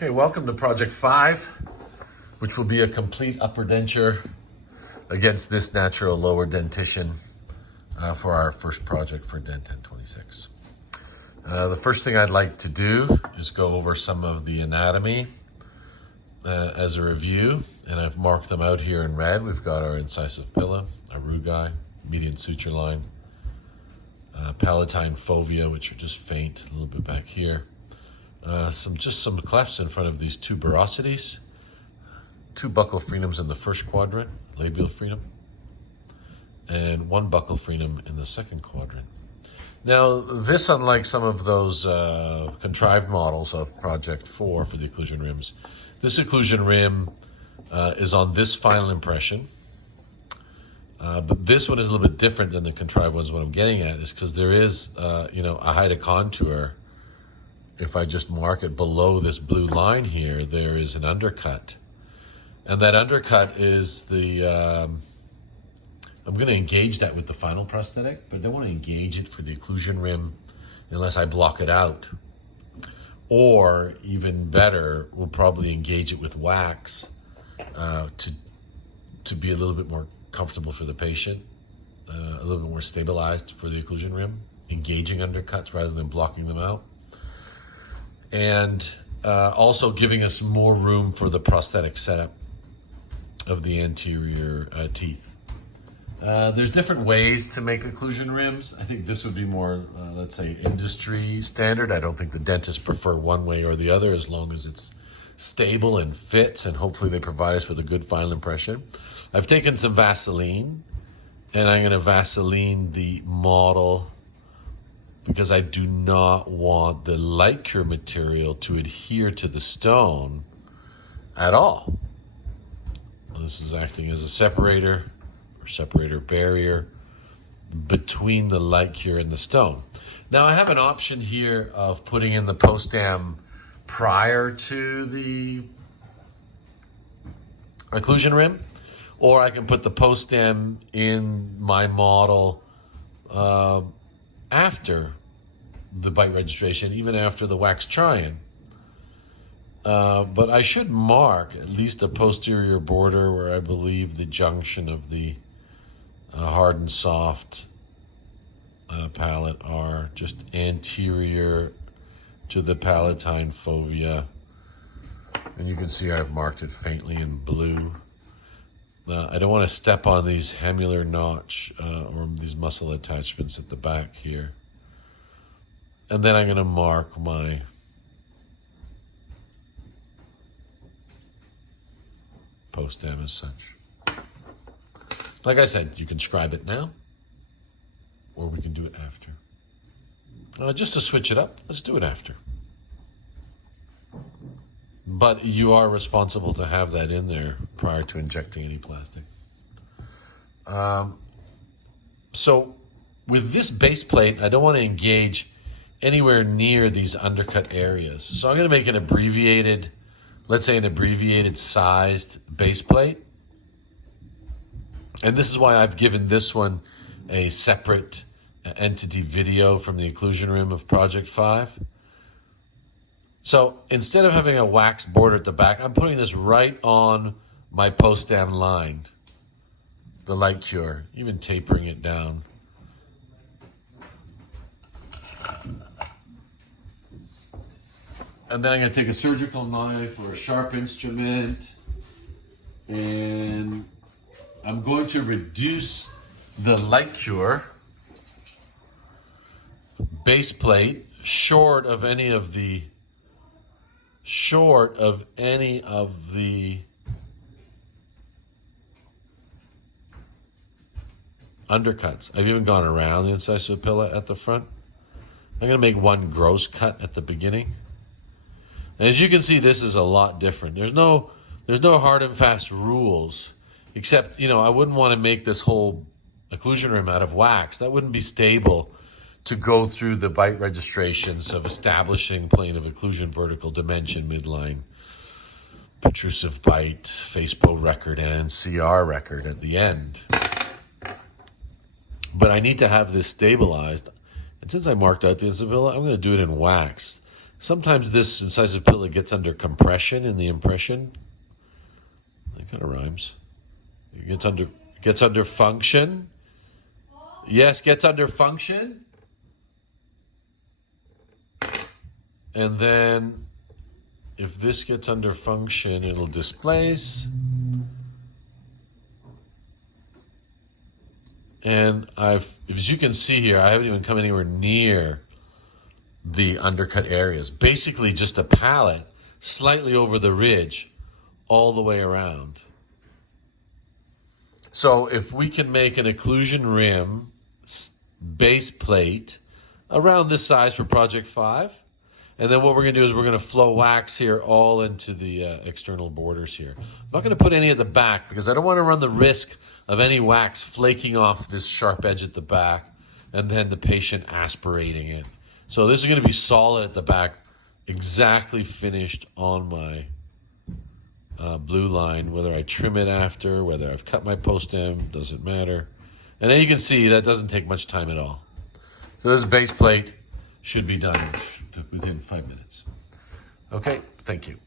Okay, welcome to Project 5, which will be a complete upper denture against this natural lower dentition for our first project for DENT 26. The first thing I'd like to do is go over some of the anatomy as a review, and I've marked them out here in red. We've got our incisive pillar, our rugae, median suture line, palatine fovea, which are just faint, a little bit back here. Some clefts in front of these two tuberosities, two buccal frenums in the first quadrant, labial frenum, and one buccal frenum in the second quadrant. Now, this, unlike some of those contrived models of Project 4 for the occlusion rims, this occlusion rim is on this final impression. But this one is a little bit different than the contrived ones. What I'm getting at is because there is, a height of contour. If I just mark it below this blue line here, there is an undercut. And that undercut is the, I'm going to engage that with the final prosthetic, but I don't want to engage it for the occlusion rim unless I block it out. Or even better, we'll probably engage it with wax to be a little bit more comfortable for the patient, a little bit more stabilized for the occlusion rim, engaging undercuts rather than blocking them out. And also giving us more room for the prosthetic setup of the anterior teeth. There's different ways to make occlusion rims. I think this would be more, let's say, industry standard. I don't think the dentists prefer one way or the other as long as it's stable and fits, and hopefully they provide us with a good final impression. I've taken some Vaseline, and I'm going to Vaseline the model because I do not want the light cure material to adhere to the stone at all. This is acting as a separator or separator barrier between the light cure and the stone. Now I have an option here of putting in the post-dam prior to the occlusion rim, or I can put the post-dam in my model after the bite registration, even after the wax try-in. But I should mark at least a posterior border where I believe the junction of the hard and soft palate are just anterior to the palatine fovea. And you can see I've marked it faintly in blue. I don't want to step on these hemular notch or these muscle attachments at the back here. And then I'm going to mark my post-dam as such. Like I said, you can scribe it now, or we can do it after. Just to switch it up, let's do it after. But you are responsible to have that in there prior to injecting any plastic. So with this base plate, I don't want to engage anywhere near these undercut areas. So I'm going to make an abbreviated, let's say an abbreviated sized base plate. And this is why I've given this one a separate entity video from the occlusion rim of Project 5. So instead of having a wax border at the back, I'm putting this right on my post-dam line, the light cure, even tapering it down. And then I'm going to take a surgical knife or a sharp instrument, and I'm going to reduce the light cure base plate short of any of the undercuts. I've even gone around the incisive pillar at the front. I'm going to make one gross cut at the beginning. And as you can see, this is a lot different. There's no hard and fast rules, except, I wouldn't want to make this whole occlusion rim out of wax. That wouldn't be stable to go through the bite registrations of establishing plane of occlusion, vertical dimension, midline, protrusive bite, FACEPO record, and CR record at the end. But I need to have this stabilized. And since I marked out the incisive pillar, I'm going to do it in wax. Sometimes this incisive pillar gets under compression in the impression. That kind of rhymes. It gets under function. Yes, gets under function. And then if this gets under function, it'll displace. And as you can see here, I haven't even come anywhere near the undercut areas. Basically just a pallet slightly over the ridge all the way around. So if we can make an occlusion rim base plate around this size for project 5, and then what we're going to do is we're going to flow wax here all into the external borders here. I'm not going to put any at the back because I don't want to run the risk of any wax flaking off this sharp edge at the back and then the patient aspirating it. So this is going to be solid at the back, exactly finished on my blue line, whether I trim it after, whether I've cut my post stem, doesn't matter. And then you can see that doesn't take much time at all. So this base plate should be done within 5 minutes. Okay, thank you.